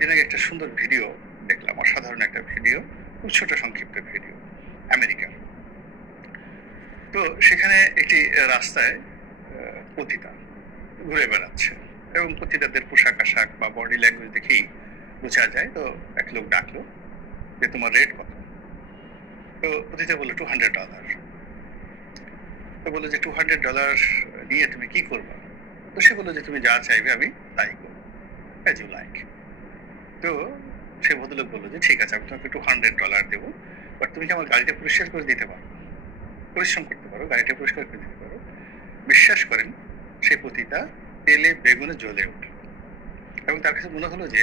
কয়েকদিন আগে একটা সুন্দর ভিডিও দেখলাম, অসাধারণ একটা ভিডিও ছোট সংক্ষিপ্ত ভিডিও আমেরিকার তো সেখানে একটি রাস্তায় পতিতা ঘুরে বেড়াচ্ছে এবং পতিতাদের পোশাক আশাক বা বডি ল্যাঙ্গুয়েজ দেখেই বোঝা যায়। তো এক লোক ডাকলো যে, তোমার রেট কত? তো পতিতা বলল টু হান্ড্রেড ডলার তো বলল যে টু হান্ড্রেড ডলার নিয়ে তুমি কি করবে? তো সে বলল যে, তুমি যা চাইবে আমি তাই করব। অ্যাজ ইউ লাইক তো সে ভদ্রলোক বলল যে, ঠিক আছে, আমি তোমাকে টু হান্ড্রেড ডলার দেবো বাট তুমি কি আমার গাড়িটা পরিষ্কার করে দিতে পারো? পরিশ্রম করতে পারো, গাড়িটা পরিষ্কার করে দিতে পারো। বিশ্বাস করেন, সে পতিতা তেলে, বেগুনে জ্বলে উঠল এবং তার কাছে মনে হলো যে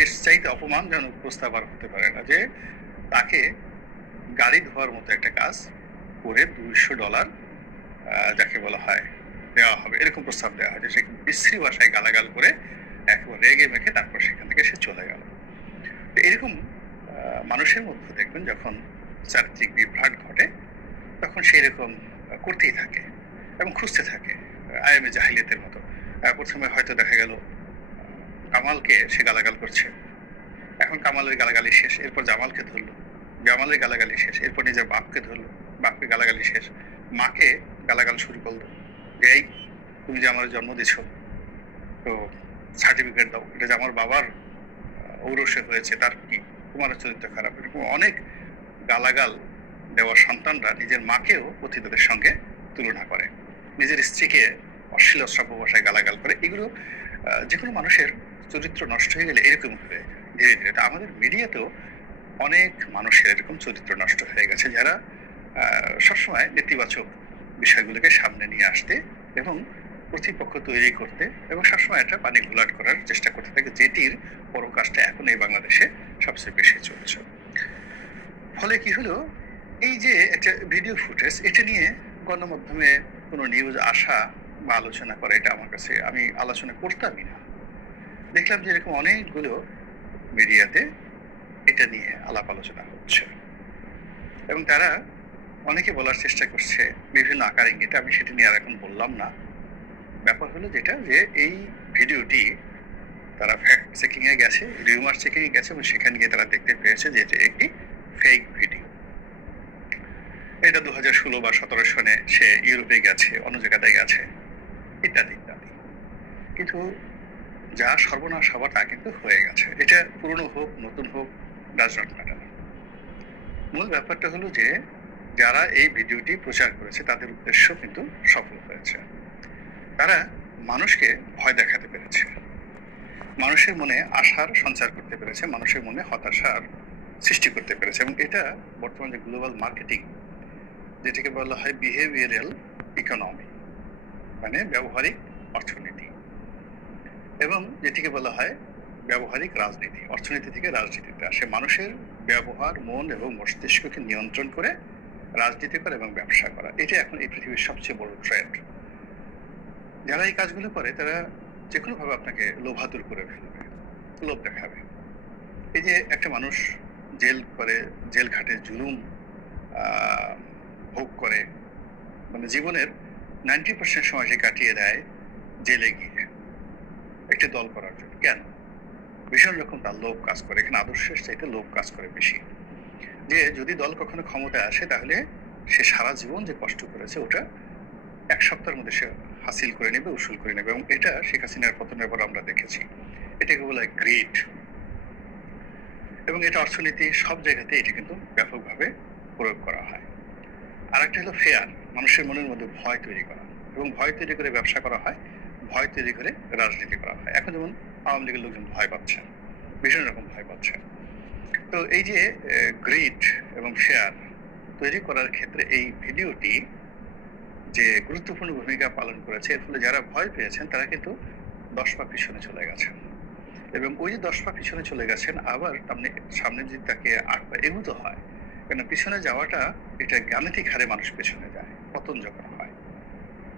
এর চাইতে অপমানজনক প্রস্তাব আর হতে পারে না যে, তাকে গাড়ি ধোয়ার মতো একটা কাজ করে দুইশো ডলার যাকে বলা হয়, দেওয়া হবে। এরকম প্রস্তাব দেওয়া হয় যে, সে বিশ্রী ভাষায় গালাগাল করে একেবারে রেগে মেখে তারপর সেখান থেকে সে চলে গেল। এরকম মানুষের মধ্যে দেখবেন যখন চারিত্রিক বিভ্রাট ঘটে, তখন সেই রকম করতেই থাকে এবং খুঁজতে থাকে আয়ামে জাহিলিয়াতের মতো। প্রথমে হয়তো দেখা গেল কামালকে সে গালাগাল করছে। এখন কামালের গালাগালি শেষ, এরপর জামালকে ধরলো। জামালের গালাগালি শেষ, এরপর নিজের বাপকে ধরলো। বাপকে গালাগালি শেষ। মাকে গালাগাল শুরু করল। এই, তুমি যে আমার জন্ম দিছ। তো সার্টিফিকেট দাও। এটা যে আমার বাবার ঔরসে হয়েছে, তার কি? তোমার চরিত্র খারাপ। এরকম অনেক গালাগাল দেওয়া সন্তানরা নিজের মাকেও অতিথিদের সঙ্গে তুলনা করে। নিজের স্ত্রীকে অশ্লীল অশ্রাব্য ভাষায় গালাগাল করে। এগুলো যে কোনো মানুষের চরিত্র নষ্ট হয়ে গেলে এরকম হয়ে ধীরে ধীরে। তা আমাদের মিডিয়াতেও অনেক মানুষের এরকম চরিত্র নষ্ট হয়ে গেছে, যারা সবসময় নেতিবাচক বিষয়গুলোকে সামনে নিয়ে আসতে এবং প্রতিপক্ষ তৈরি করতে এবং সবসময় একটা পানি ঘোলাট করার চেষ্টা করতে থাকে, যেটির পরকাশটা এখন এই বাংলাদেশে সবচেয়ে বেশি চলছে। ফলে কি হলো? এই যে একটা ভিডিও ফুটেজ এটা নিয়ে গণমাধ্যমে কোনো নিউজ আসা বা আলোচনা করা, এটা আমার কাছে আমি আলোচনা করতামই না। দেখলাম যে এরকম অনেকগুলো মিডিয়াতে এটা নিয়ে আলাপ আলোচনা হচ্ছে। এবং তারা অনেকে বলার চেষ্টা করছে, বিভিন্ন আকার ইঙ্গিতে, আমি সেটা নিয়ে আর এখন বললাম না। ব্যাপার হলো যেটা যে এই ভিডিওটি তারা ফ্যাক্ট চেকিং এ গেছে রিউমার চেকিং এ গেছে এবং সেখানে গিয়ে তারা দেখতে পেয়েছে যে এটি একটি ফেক ভিডিও এটা দু হাজার ষোলো বা সতেরো সনে সে ইউরোপে গেছে, অন্য জায়গাতে গেছে, ইত্যাদি ইত্যাদি। কিন্তু যা সর্বনাশ হওয়ার তা কিন্তু হয়ে গেছে। এটা পুরনো হোক, নতুন হোক ডাজ নট ম্যাটার মূল ব্যাপারটা হলো যে যারা এই ভিডিওটি প্রচার করেছে তাদের উদ্দেশ্য কিন্তু সফল হয়েছে। তারা মানুষকে ভয় দেখাতে পেরেছে। মানুষের মনে আশার সঞ্চার করতে পেরেছে, মানুষের মনে হতাশার সৃষ্টি করতে পেরেছে এবং এটা বর্তমান গ্লোবাল মার্কেটিং যেটাকে বলা হয় বিহেভিয়ারাল ইকোনমি মানে ব্যবহারিক অর্থনীতি এবং যেটিকে বলা হয় ব্যবহারিক রাজনীতি, অর্থনীতি থেকে রাজনীতিতে আসে। মানুষের ব্যবহার, মন এবং মস্তিষ্ককে নিয়ন্ত্রণ করে রাজনীতি করা এবং ব্যবসা করা, এটা এখন এই পৃথিবীর সবচেয়ে বড় ট্রেন্ড যারা এই কাজগুলো করে, তারা যে কোনোভাবে আপনাকে লোভাতুর করে ফেলবে, লোভ দেখাবে। এই যে একটা মানুষ জেল করে, জেল ঘাটে জুলুম ভোগ করে মানে জীবনের নাইনটি পার্সেন্ট সময় সে কাটিয়ে দেয় জেলে গিয়ে একটি দল করার জন্য। কেন? ভীষণ রকম তার লোভ কাজ করে। এখানে আদর্শের চাইতে লোভ কাজ করে বেশি। যে যদি দল কখনো ক্ষমতায় আসে, তাহলে সে সারা জীবন যে কষ্ট করেছে, ওটা এক সপ্তাহের মধ্যে সে হাসিল করে নেবে, উসুল করে নেবে এবং এটা শেখ হাসিনার পতনের পর আমরা দেখেছি। এটাকে বলা হয় গ্রেট এবং এটা অর্থনীতি সব জায়গাতে এটি কিন্তু ব্যাপকভাবে প্রয়োগ করা হয়। আর একটা হলো ফেয়ার মানুষের মনের মধ্যে ভয় তৈরি করা এবং ভয় তৈরি করে ব্যবসা করা হয়, ভয় তৈরি করে রাজনীতি করা হয়। এখন যেমন আওয়ামী লীগের লোকজন ভয় পাচ্ছেন, ভীষণ রকম ভয় পাচ্ছেন। তো এই যে গ্রিড এবং শেয়ার তৈরি করার ক্ষেত্রে এই ভিডিওটি যে গুরুত্বপূর্ণ ভূমিকা পালন করেছে, এর ফলে যারা ভয় পেয়েছেন, তারা কিন্তু দশ পা পিছনে চলে গেছেন। এবং ওই যে দশ পা পিছনে চলে গেছেন, আবার সামনে যদি তাকে আট পা এগুতে হয় কেন পিছনে যাওয়াটা এটা গাণিতিক হারে মানুষ পেছনে যায়, পতন যখন হয়।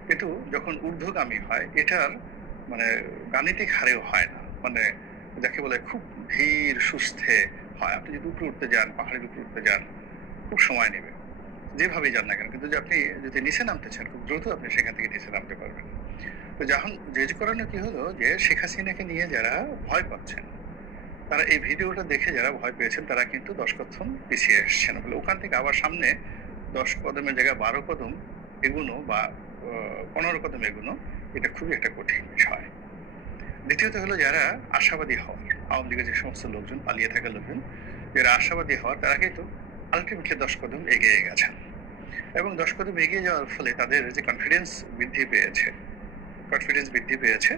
কিন্তু যখন ঊর্ধ্বগামী হয়, এটার মানে গাণিতিক হারেও হয় না। মানে যাকে বলে খুব ধীর সুস্থে হয়। আপনি যদি উপরে উঠতে যান, পাহাড়ের উপরে উঠতে যান, খুব সময় নেবে। যেভাবে যান না কেন, কিন্তু আপনি যদি নিচে নামতে চান, খুব দ্রুত আপনি সেখান থেকে নিচে নামতে পারবেন। তো যখন যে কারণে কি হলো যে শেখ হাসিনাকে নিয়ে যারা ভয় পাচ্ছেন, তারা এই ভিডিওটা দেখে যারা ভয় পেয়েছেন, তারা কিন্তু দশ কদম পিছিয়ে এসছেন। বলে ওখান থেকে আবার সামনে দশ কদমের জায়গায় বারো কদম এগুনো বা পনেরো কদম এগুনো, এটা খুবই একটা কঠিন বিষয়। দ্বিতীয়ত হলো যারা আশাবাদী হওয়ার, আওয়ামী লীগের যে সমস্ত লোকজন, পালিয়ে থাকা লোকজন, যারা আশাবাদী হওয়ার, তারা কিন্তু আলটিমেটলি দশ কদম এগিয়ে গেছেন এবং দশ কদম এগিয়ে যাওয়ার ফলে তাদের যে কনফিডেন্স বৃদ্ধি পেয়েছে কনফিডেন্স বৃদ্ধি পেয়েছে,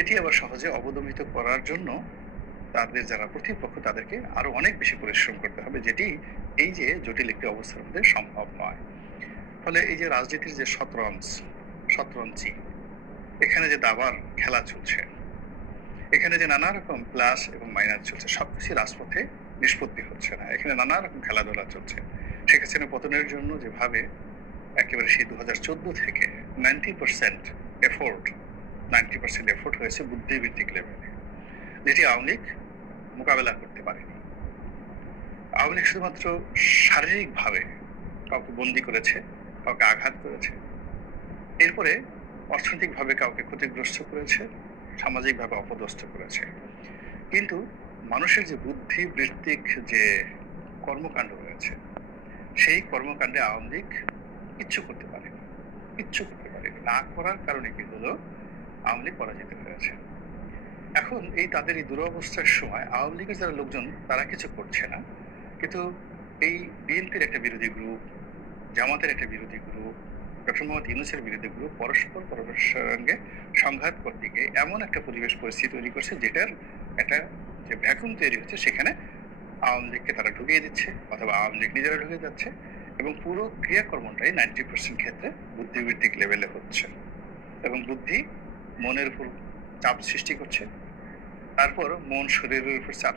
এটি আবার সহজে অবদমিত করার জন্য তাদের যারা প্রতিপক্ষ, তাদেরকে আরও অনেক বেশি পরিশ্রম করতে হবে, যেটি এই যে জটিল একটি অবস্থার মধ্যে সম্ভব নয়। ফলে এই যে রাজনীতির যে শতরঞ্জ শতরঞ্চি এখানে যে দাবার খেলা চলছে, এখানে যে নানা রকম প্লাস এবং মাইনাস চলছে সবকিছু রাজপথে নিষ্পত্তি হচ্ছে না। এখানে নানা রকম খেলাধুলা চলছে। শেখ হাসিনা পতনের জন্য যেভাবে একেবারে সেই দু হাজার চোদ্দ থেকে ninety percent effort ninety percent effort হয়েছে বুদ্ধিভিত্তিক লেভেলে যেটি আওয়ামী লীগ মোকাবেলা করতে পারেনি। আওয়ামী লীগ শুধুমাত্র শারীরিকভাবে কাউকে বন্দি করেছে, কাউকে আঘাত করেছে, এরপরে অর্থনৈতিকভাবে কাউকে ক্ষতিগ্রস্ত করেছে, সামাজিকভাবে অপদস্থ করেছে। কিন্তু মানুষের যে বুদ্ধি, বৃত্তিক যে কর্মকাণ্ড রয়েছে, সেই কর্মকাণ্ডে আওয়ামী লীগ কিচ্ছু করতে পারেনি। কিচ্ছু করতে পারেনি। না করার কারণে কি হলো? আওয়ামী লীগ পরাজিত হয়েছে। এখন এই তাদের এই দুরবস্থার সময় আওয়ামী লীগের যারা লোকজন, তারা কিছু করছে না। কিন্তু এই বিএনপির একটা বিরোধী গ্রুপ, জামাতের একটা বিরোধী গ্রুপ, ডক্টর মোহাম্মদ ইউনুসের বিরোধী গ্রুপ পরস্পর পরস্পরের সঙ্গে সংঘাত করতে গিয়ে এমন একটা পরিবেশ পরিস্থিতি তৈরি করছে যেটার একটা যে ভ্যাকুম তৈরি হচ্ছে, সেখানে আওয়ামী লীগকে তারা ঢুকিয়ে দিচ্ছে অথবা আওয়ামী লীগ নিজেরা ঢুকে যাচ্ছে এবং পুরো ক্রিয়াকর্মটাই নাইনটি পার্সেন্ট ক্ষেত্রে বুদ্ধিবৃত্তিক লেভেলে হচ্ছে এবং বুদ্ধি মনের উপর চাপ সৃষ্টি করছে। তারপর মন শরীরের উপর চাপ